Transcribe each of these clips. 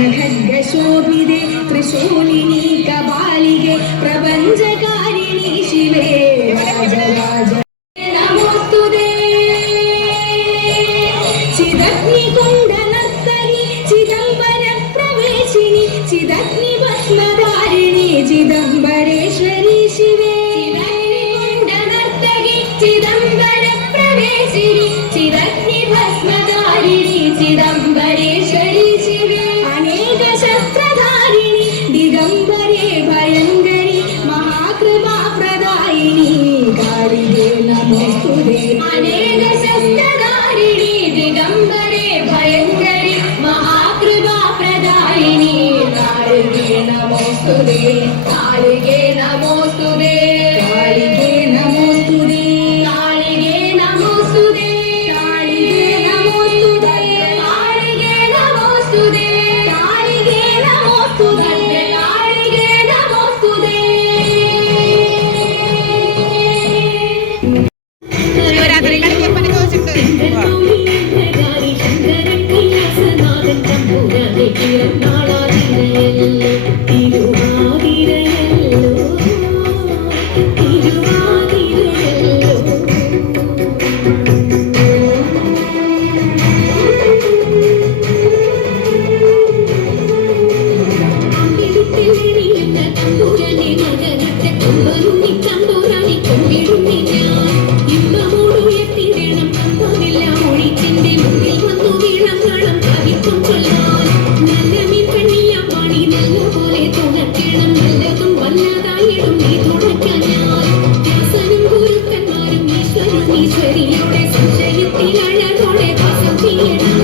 कृष्णखड्गशोभिते त्रिशूलिनी कपालिके प्रपञ्चकारिणी शिवे राजराज नमोस्तुते चिदग्निकुण्डनर्तनि चिदम्बरप्रवेशिनि चिदग्निभस्मधारिणि चिदम्बरेश्वरि शिवे चिदग्निकुण्डनर्तनि चिदम्बरप्रवेशिनि चिदग्निभस्मधारिणि चिदम्बरेश्वरि शिवे अनेक शस्त्रधारिणि दिगम्बरे भयङ्करि महाकृपा प्रदायिनि कालिके नमोस्तुते अनेक शस्त्रधारिणि दिगम्बरे भयङ्करि महाकृपा प्रदायिनि कालिके नमोस्तुते कालिके नमोस्तुते कालिके नमोस्तुते कालिके नमोस्तुते कालिके नमोस्तुते कालिके नमोस्तुते कालिके नमोस्तुते कालिके नमोस्तुते ശിവരാത്രി കളിക്കപ്പനെ ചോദിച്ചിട്ടുണ്ട് തിരുവാതിര ഈശ്വരിയുടെ സംശയത്തിൽ അഴകോടെ വാസം ചെയ്യണം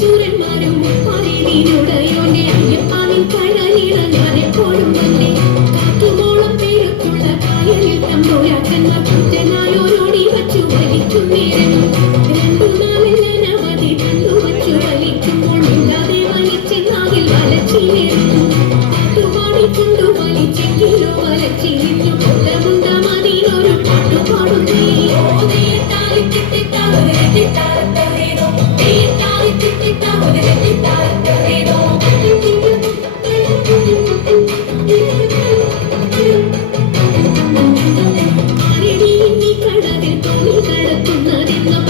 ചൂരന്മാരും പരേതിനുടയോന്റെ അയ്യപ്പാനിൻ കഴലിടങ്ങാനെപ്പോഴും വന്നേ കാറ്റുമോളം പേരക്കുള്ള കായലിൽ തമ്പുരാക്കന്മാർ കുറ്റനായോരോടി വച്ചു വലിക്കും നേരം രണ്ടു നാളിൽ അനവധി കണ്ടു വച്ചു വലിക്കുമ്പോൾ ഇല്ലാതെ വലിച്ചെന്നാകിൽ വലച്ചില്ലേറും പാട്ടുപാടി കൊണ്ടു വലിച്ചെങ്കിലോ വലച്ചിരിഞ്ഞു കൊല്ലമുണ്ട മതിയൊരു പാട്ടുപാടുന്നേ കടലിൽ തോണി കടത്തുന്നതെന്ന